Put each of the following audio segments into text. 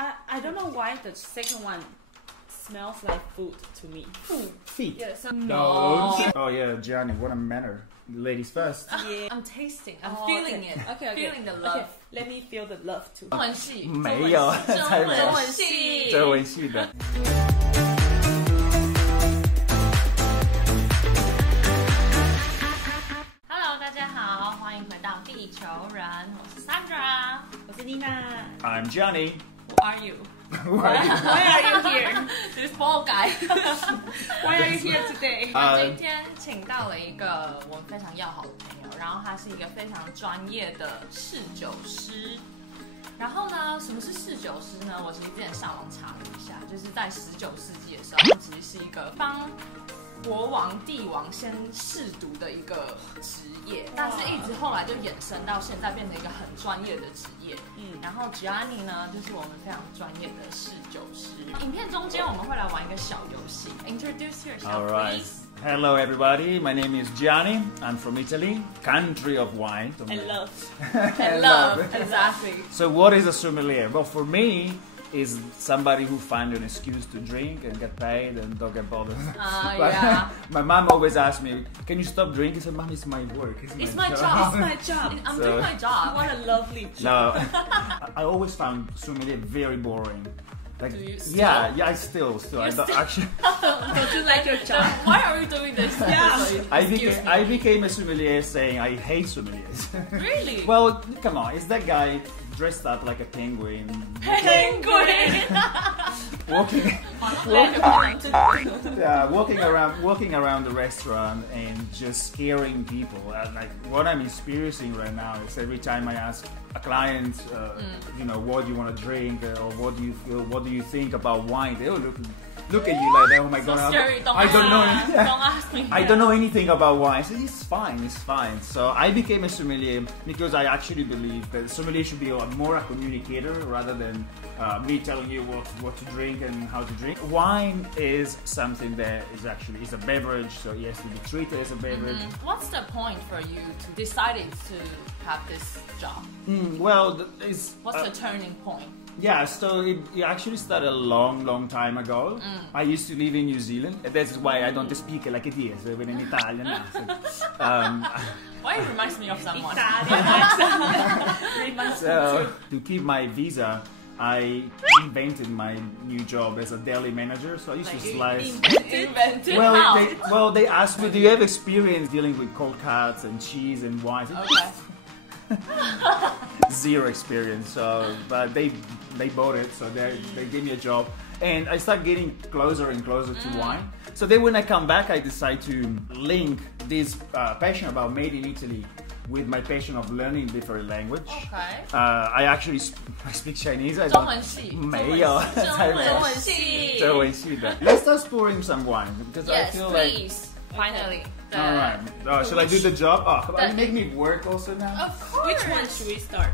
I don't know why the second one smells like food to me. Food. Feet. Yeah, so No. Oh yeah, Gianni, what a manner. Ladies first. Yeah. I'm tasting. I'm feeling it. Okay. Feeling the love. Okay, let me feel the love too. 中文系，没有，才没有。中文系，中文系的。Hello， 大家好，欢迎回到地球人，我是 Sandra， 我是 Nina. I'm Gianni. Who are you? Why are you here? This ball guy. Why are you here today? 我今天请到了一个我非常要好的朋友，然后他是一个非常专业的侍酒师。然后呢，什么是侍酒师呢？我其实之前上网查了一下，就是在19世纪的时候，其实是一个帮国王、帝王先试毒的一个职业，但是一直后来就衍生到现在变成一个很专业的职业。然后 Gianni 呢，就是我们非常专业的侍酒师。影片中间我们会来玩一个小游戏 ，Introduce yourself, All right. please. Hello everybody, my name is Gianni. I'm from Italy, country of wine. And love. And love, exactly. So what is a sommelier? Well, for me, is somebody who finds an excuse to drink and get paid and don't get bothered. Yeah. My mom always asks me, can you stop drinking? I said, Mom, it's my work. It's my job. It's my job. I'm doing my job. What a lovely job. No, I always found sommelier very boring. Like, Do you still? Yeah, I still. I don't actually. Don't you like your job? Why are we doing this? Yeah. I became a sommelier saying I hate sommeliers. Really? Well, come on, it's that guy dressed up like a penguin, Penguin. walking around the restaurant and just scaring people. Like what I'm experiencing right now is every time I ask a client, what do you want to drink, or what do you feel, what do you think about wine? They'll look at you like that. Oh my God! Scary. I don't know. Don't ask me. I don't know anything about wine. I said, it's fine. So I became a sommelier because I actually believe that sommelier should be more a communicator rather than me telling you what to drink and how to drink. Wine is something that is a beverage, so it has to be treated as a beverage. What's the point for you to deciding to have this job? What's the turning point? Yeah, so it actually started a long time ago. I used to live in New Zealand. That's why I don't speak like it is, even in Italian. Why it reminds me of someone? So, to keep my visa, I invented my new job as a deli manager. So I used to slice. Invented? How? They asked me, do you have experience dealing with cold cuts and cheese and wine? Okay. Zero experience, but they bought it, so they gave me a job, and I start getting closer and closer to wine. So then when I come back, I decide to link this passion about made in Italy with my passion of learning different language. Okay. I speak Chinese. 中文系，没有，才没有。中文系。中文系的。Let's start pouring some wine because I Yes, feel like. please. Finally. All right. Shall I do the job? You make me work also now. Of course. Which one should we start?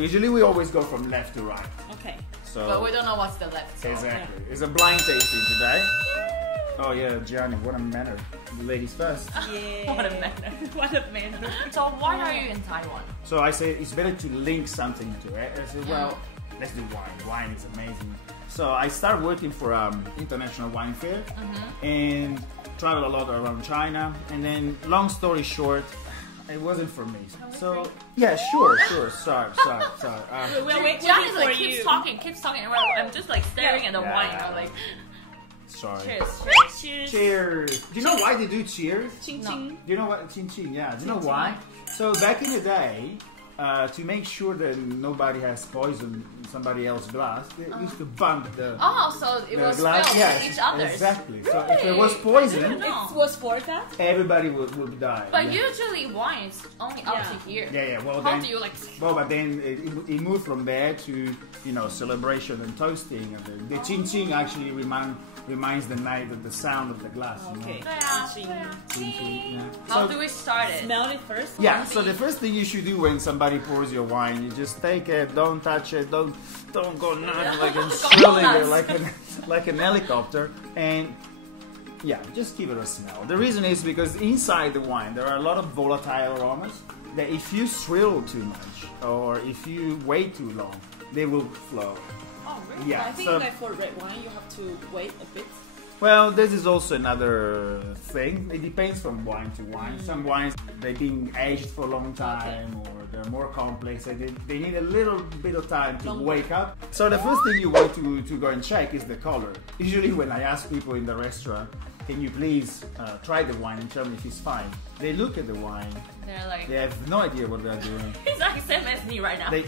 Usually we always go from left to right. Okay. So But we don't know what's the left side. exactly. It's a blind tasting today. Oh yeah, Gianni, what a manner. The ladies first. Yeah. What a manner. What a manner. So why are you in Taiwan? So I say it's better to link something to it. I said, well, let's do wine. Wine is amazing. So I started working for international wine fair and traveled a lot around China. And then, long story short, it wasn't for me. So yeah, sure. Sorry. We're waiting Gianni for like you. keeps talking. I'm just like staring at the wine. I'm like, Sorry. cheers. Cheers. Do you know why they do cheers? Ching No. ching. Do you know what? Chin chin, yeah. Do you know why? So back in the day, to make sure that nobody has poison in somebody else's glass, they used to bump the So it was glass. spilled Yes, in each other's. exactly. So if it Really? was poison, No. It was for that? everybody would die. But yeah. usually wine is only up to here. Yeah. Well, How then, do you like? but then it moved from there to celebration and toasting, and the chin chin actually reminds the night of the sound of the glass. Okay. Yeah. Chin chin. Yeah. How So- do we start it? Smell it first? Yeah, so the first thing you should do when somebody pours your wine, you just take it, don't touch it, don't go nuts like and swirling it like an helicopter, and yeah, just give it a smell. The reason is because inside the wine there are a lot of volatile aromas that if you swirl too much or if you wait too long, they will flow. Oh longer. Yeah. I think so- like for red wine, you have to wait a bit. Well, this is also another thing. It depends from wine to wine. Some wines, they've been aged for a long time, or they're more complex. They need a little bit of time to wake up. So the first thing you want to go and check is the color. Usually when I ask people in the restaurant, can you please try the wine and tell me if it's fine? They look at the wine. They're like, They have no idea what they're doing. it's like same as me right now. They,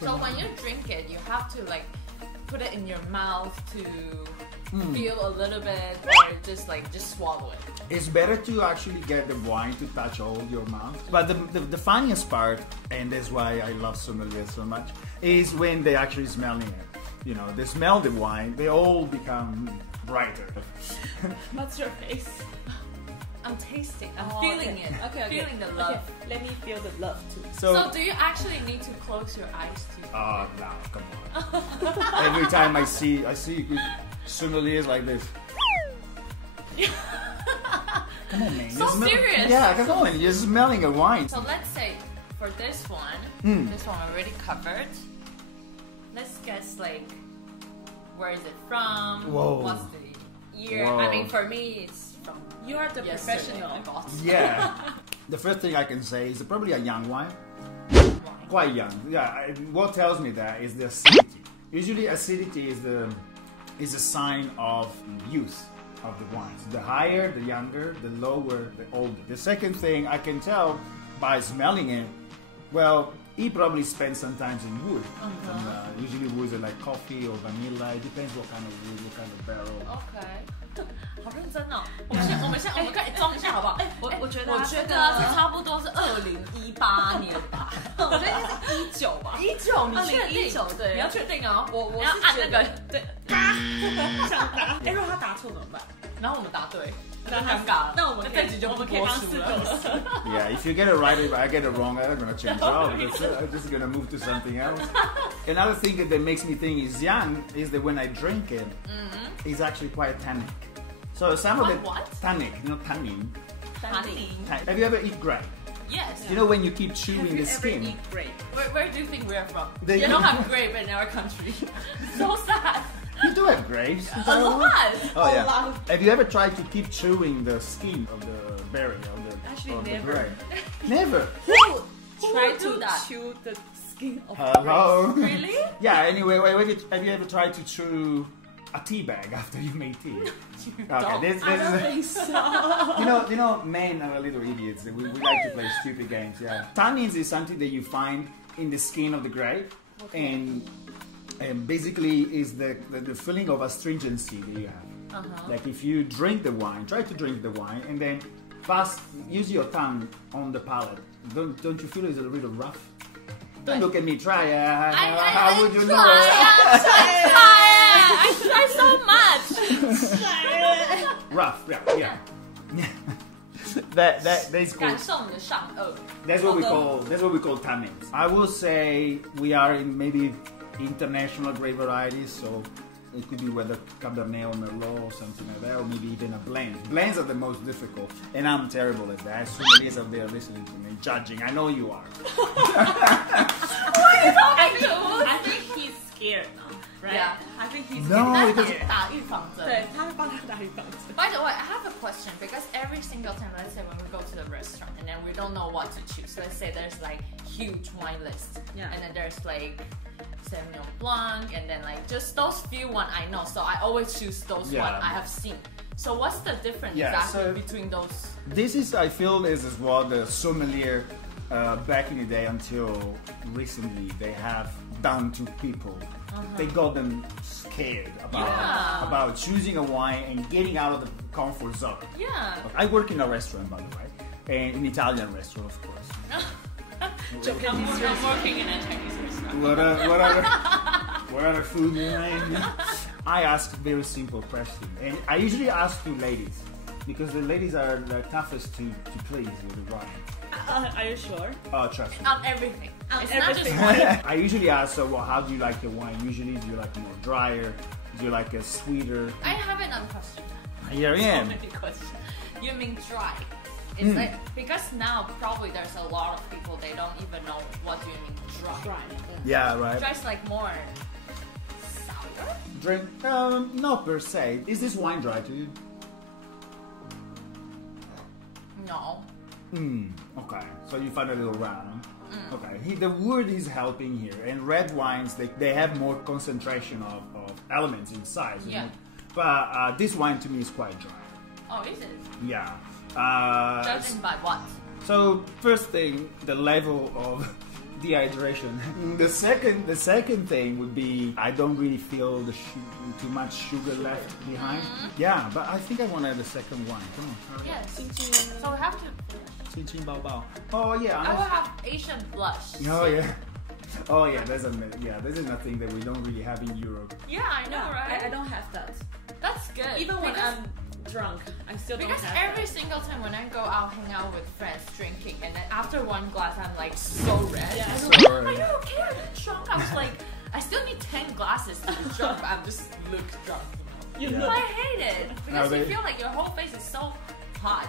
So when you drink it, you have to like put it in your mouth to feel a little bit, or just swallow it. It's better to actually get the wine to touch all your mouth. But the funniest part, and that's why I love sommeliers so much, is when they actually smelling it. You know, they smell the wine, they all become brighter. What's your face? I'm tasting. I'm feeling it. Okay. Feeling the love. Okay, let me feel the love too. So do you actually need to close your eyes to? Oh no, come on. Every time I see sommeliers like this. Come on, man. So serious. Yeah, come on. You're smelling a wine. So let's say for this one already covered. Let's guess like where is it from? Whoa. What's the year? Whoa. I mean, for me, it's from. You are the yesterday, professional. I bought. Yeah. The first thing I can say is probably a young wine. Quite young. Yeah. What tells me that is the acidity. Usually, acidity is a sign of youth of the wines. The higher, the younger. The lower, the older. The second thing I can tell by smelling it. Well, he probably spends some time in wood. And, usually woods are like coffee or vanilla. It depends what kind of wood, what kind of barrel. OK，好认真哦。我们可以装一下好不好？我觉得我觉得是差不多是2018年吧。我觉得应该是19吧。19，你确定2019对，你要确定哦。我要是按那个对，想答。如果他答错怎么办？然后我们答对，那尴尬了。那我们这集就不播出了。Yeah, if you get it right, if I get it wrong, I'm gonna change it all. I'm just gonna move to something else. Another thing that makes me think is young is that when I drink it, it's actually quite tannic. So some of the tannic, not tannin. Have you ever eaten grape? Yes. You know when you keep chewing the skin. Eat grape? Where do you think we are from? They- You don't have grape in our country. So sad. You do have grapes. A lot. Oh yeah. lot. Have you ever tried to keep chewing the skin of the berry of the Actually, of the never. grape? Never. Try would do to that? chew the skin of Hello. Really? Yeah. Anyway, have you ever tried to chew a tea bag after you made tea? Okay, this I is. don't think so. You know, men are little idiots. We like to play stupid games. Yeah. Tannins is something that you find in the skin of the grape, and basically is the feeling of astringency that you have. Like if you drink the wine, try to drink the wine, and then use your tongue on the palate. Don't you feel it's a little rough? Don't look at me. Try it. How would you know? I try so much. Rough. Yeah. That's cool. 感受你的上颚。 That's what we call tannins. I will say we are in maybe international grape varieties, so it could be whether Cabernet or Merlot or something like that, or maybe even a blend. Blends are the most difficult, and I'm terrible at that. Sommeliers out there listening to me, judging. I know you are. I think he's scared now, right? Yeah. I think he's No, scared. because- 打预防针。对，他会帮他打预防针。 By the way, I have a question because every single time, let's say when we go to the restaurant and then we don't know what to choose. Let's say there's like huge wine list, Yeah. and then there's like Sauvignon Blanc, and then like just those few one I know. So I always choose those Yeah. one I have seen. So what's the difference Yeah, exactly so- between those? This is, I feel, this is what the sommelier back in the day until recently they have done to people. They got them scared about choosing a wine and getting out of the comfort zone. Yeah. I work in a restaurant, by the way, and an Italian restaurant, of course. I'm working in a Chinese restaurant. What other food do you like? I ask very simple questions, and I usually ask to ladies because the ladies are the toughest to please with the wine. Are you sure? Oh, trust me. On everything. It's everything. not just one. I usually ask, so well, how do you like the wine? Usually, do you like more drier? Do you like a sweeter? I have another question. Here I So am. many questions. You mean dry? It's like, because now probably there's a lot of people, they don't even know what do you mean dry. Dry. Yeah, right. Dry is like more sour? Drink? Not per se. Is this wine dry to you? No. Okay. So you find a little round. Okay. The wood is helping here, and red wines they have more concentration of elements inside. Yeah. But this wine to me is quite dry. Oh, is it? Yeah. Judging by what? So first thing, the level of dehydration. The second thing would be I don't really feel too much sugar left behind. Yeah, but I think I want to have the second one. Come on. Yes. So we have to. Chin chin bao bao. Oh yeah. I will have Asian blush. Oh yeah. Oh yeah. This is nothing that we don't really have in Europe. Yeah, I know, right? I don't have that. That's good. Even when I'm drunk, I still don't have because that. every single time when I go out, hang out with friends, drinking, and then after one glass, I'm like so red. Yeah. I'm like, are you okay? I'm drunk. I was like, I still need 10 glasses to be drunk. I'm just look drunk. You Yeah. look. I hate it because No, you they- feel like your whole face is so hot.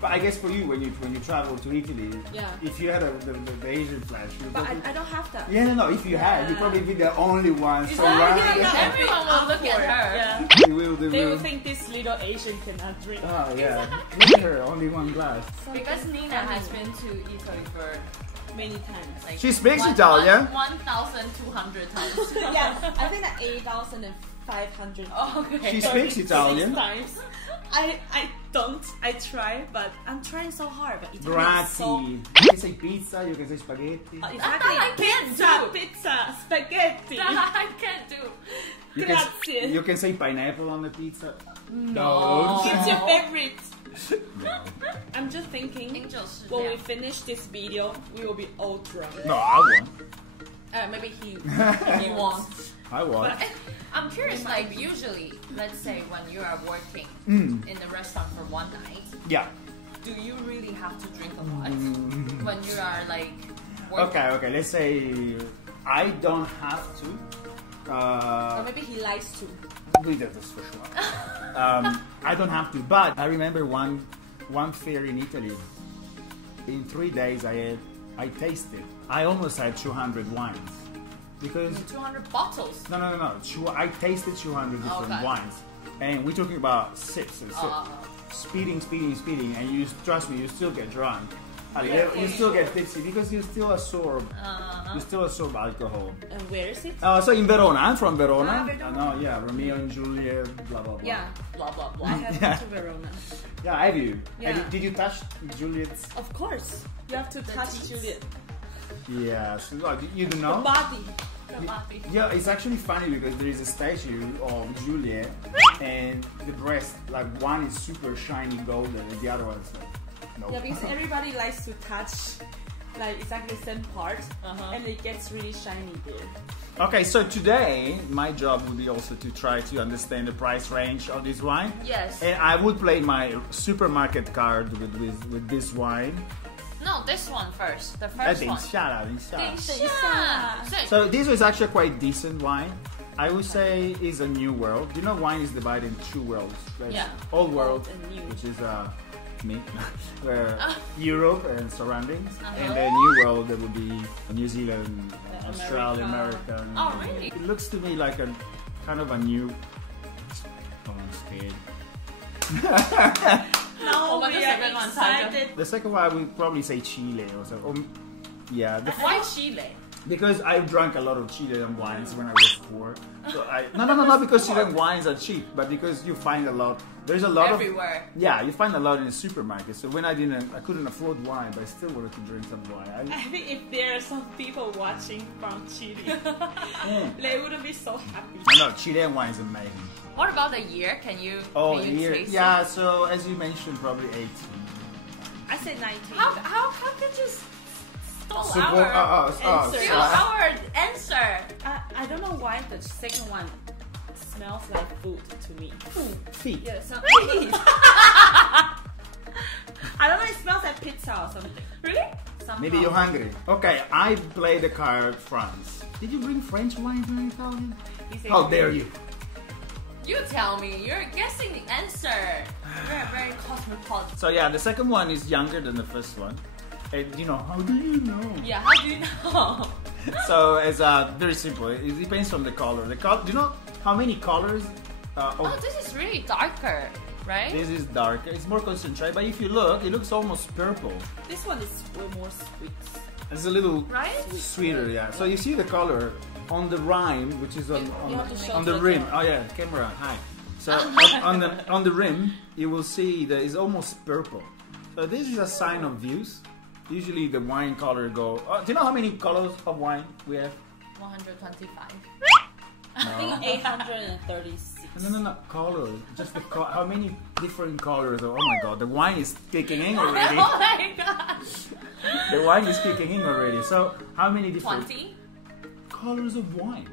But I guess for you, when you travel to Italy, Yeah. if you had the Asian flash, you But probably, I don't have that. yeah, no, if you had, you'd probably be the only one. It's surrounded. like, yeah. Everyone will look at her. Yeah. They will. They will think this little Asian cannot drink. Oh yeah, look at her, only one glass. Because Nina has been to Italy for Many times. like She speaks Italian. 1,200 times. Yeah, I think that 8,500. Oh, okay. She speaks Italian. Times. I don't. I try, but I'm trying so hard. But Italian is Grazie. so. You can say pizza, you can say spaghetti. Exactly. I can't Pizza, do. pizza, spaghetti. I can't do. You can, Grazie. you can say pineapple on the pizza. No. It's your favorite. No. I'm just thinking. 饮酒适 When we 量 finish this video, we will be all drunk. No, I won't. Maybe he won't. I won't. But I'm curious, like usually, let's say when you are working Mm. in the restaurant for one night, Yeah. do you really have to drink a lot when you are like working? Okay. Let's say I don't have to. Or maybe he likes to. We did this for sure. I don't have to, but I remember one fair in Italy. In 3 days, I tasted. I almost had 200 wines because 200 bottles. no. I tasted 200 different Okay. wines, and we're talking about sips and sips, speeding, and you trust me, you still get drunk. You still get tipsy because you still absorb alcohol. And where is it? So in Verona, I'm from Verona. Verona. No, yeah, Romeo and Juliet, blah blah blah. Yeah, Blah blah I blah. have been to Verona. Yeah, have you? Yeah. Did you touch Juliet's? Of course, you have to touch teeth. Juliet. Yeah. So, what, you don't know? Body. Yeah, it's actually funny because there is a statue of Juliet, and the breast, like one is super shiny golden, and the other one's like, no. Yeah, because everybody likes to touch like exactly the same part, and it gets really shiny there. Okay, so today my job would be also to try to understand the price range of this wine. Yes. And I would play my supermarket card with this wine. No, this one first. The first one. 等一下啦。 So this was actually a quite decent wine. I would say is a new world. You know, wine is divided in two worlds. There's Yeah. Old world, and new. which is me, where Europe and surroundings, Uh-huh. and the new world that would be New Zealand, Australia, America. America. Oh, really? It looks to me like a kind of a new. Oh, I'm scared. Now what we does are everyone say? excited. The second one I would probably say Chile or so. Yeah, Why Chile? because I drank a lot of Chilean wines when I was poor. So not because Chilean wines are cheap, but because you find a lot. There's a lot Everywhere. Yeah, you find a lot in the supermarket. So when I couldn't afford wine, but I still wanted to drink some wine. I think if there are some people watching from Chile, they wouldn't be so happy. No, Chilean wine is amazing. What about the year? Can you? Oh, can you here, taste yeah. it? So as you mentioned, probably 18. I said 19. How could you stole Support, answer. steal our answer? I don't know why the second one smells like food to me. Feet. Yeah, some I don't know, it smells like pizza or something. Really? Maybe you're hungry. Okay, I play the card France. Did you bring French wine for Italian? He said- How dare you? You tell me. You're guessing the answer. You're very cosmopolitan. So yeah, the second one is younger than the first one. And you know, how do you know? Yeah, how do you know? So it's very simple. It depends on the color. The color. Do you know how many colors? Oh, this is really darker, right? This is darker. It's more concentrated. But if you look, it looks almost purple. This one is way more sweet. It's a little Right? sweeter, yeah. So you see the color on the rime, which is on the rim. Oh yeah, camera. Hi. So on the rim, you will see that it's almost purple. So this is a sign of views. Usually the wine color go. Do you know how many colors of wine we have? 125. I think 836. No. Colors. Just the how many different colors? Oh my god, the wine is kicking in already. Oh my gosh. The wine is kicking in already. So how many different 20? colors of wine?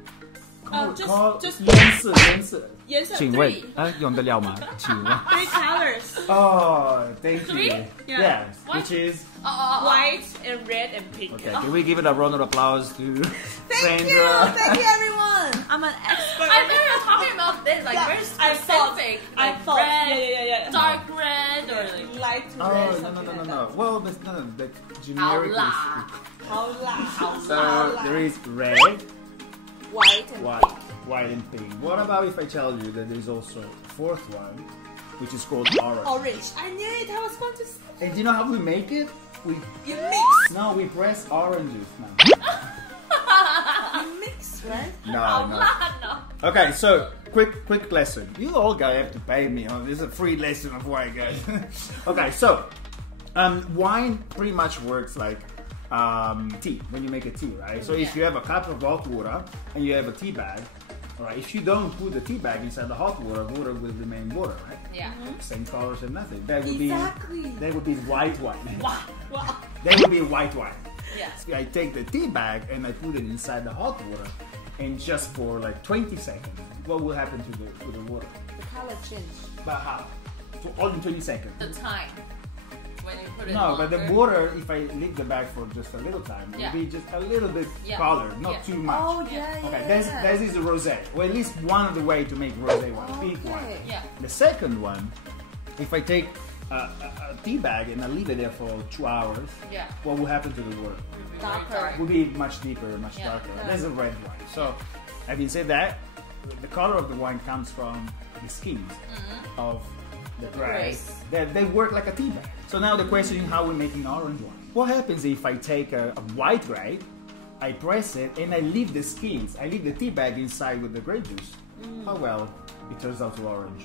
Just 颜色。颜色请问 three. 用得了吗？请问 Three colors. Oh, thank Three? you. Yeah. Yes, which is White and red and pink. okay. Can we give it a round of applause to Thank you. Sandra? Thank you, everyone. I'm an expert. I thought you were talking about this, like Yeah, very I thought- specific. I Like thought. red, Yeah. dark red, or like Light red. Oh something like no. that. Well, that's no. The generic Outla. is How la? so there is red, White and pink. white and pink. What about if I tell you that there is also a fourth one, which is called orange? Orange. I knew it. I was going to say. And do you know how we make it? We You mix. no, we press oranges now. You mix, right? No. no. Okay, so quick lesson. You all guys have to pay me. This is a free lesson of wine, guys. Okay, so wine pretty much works like tea when you make a tea, right? So if you have a cup of hot water and you have a tea bag, all right. If you don't put the tea bag inside the hot water, water will remain water, right? Yeah. Same colors and nothing. That would Exactly. be white wine. Wow. That would be white wine. Yes. I take the tea bag and I put it inside the hot water, and just for like 20 seconds, what will happen to the water? The color change. But how? So all in 20 seconds. The time when you put it. No, but the longer. water, if I leave the bag for just a little time, Yeah. will be just a little bit Yeah. colored, not Yeah. too much. Oh yeah. Okay, this is a rosé, or at least one of the way to make rosé wine, pink wine. Yeah. The second one, if I take a tea bag and I leave it there for 2 hours, Yeah. what will happen to the water? Darker. Will be much deeper, much Yeah. darker. Yeah. That's a red wine. So, having said that, the color of the wine comes from the skins of the grapes. They work like a tea bag. So now the question is how we're making orange wine. What happens if I take a white grape, I press it, and I leave the skins, I leave the tea bag inside with the grape juice? Oh well, it turns out to orange.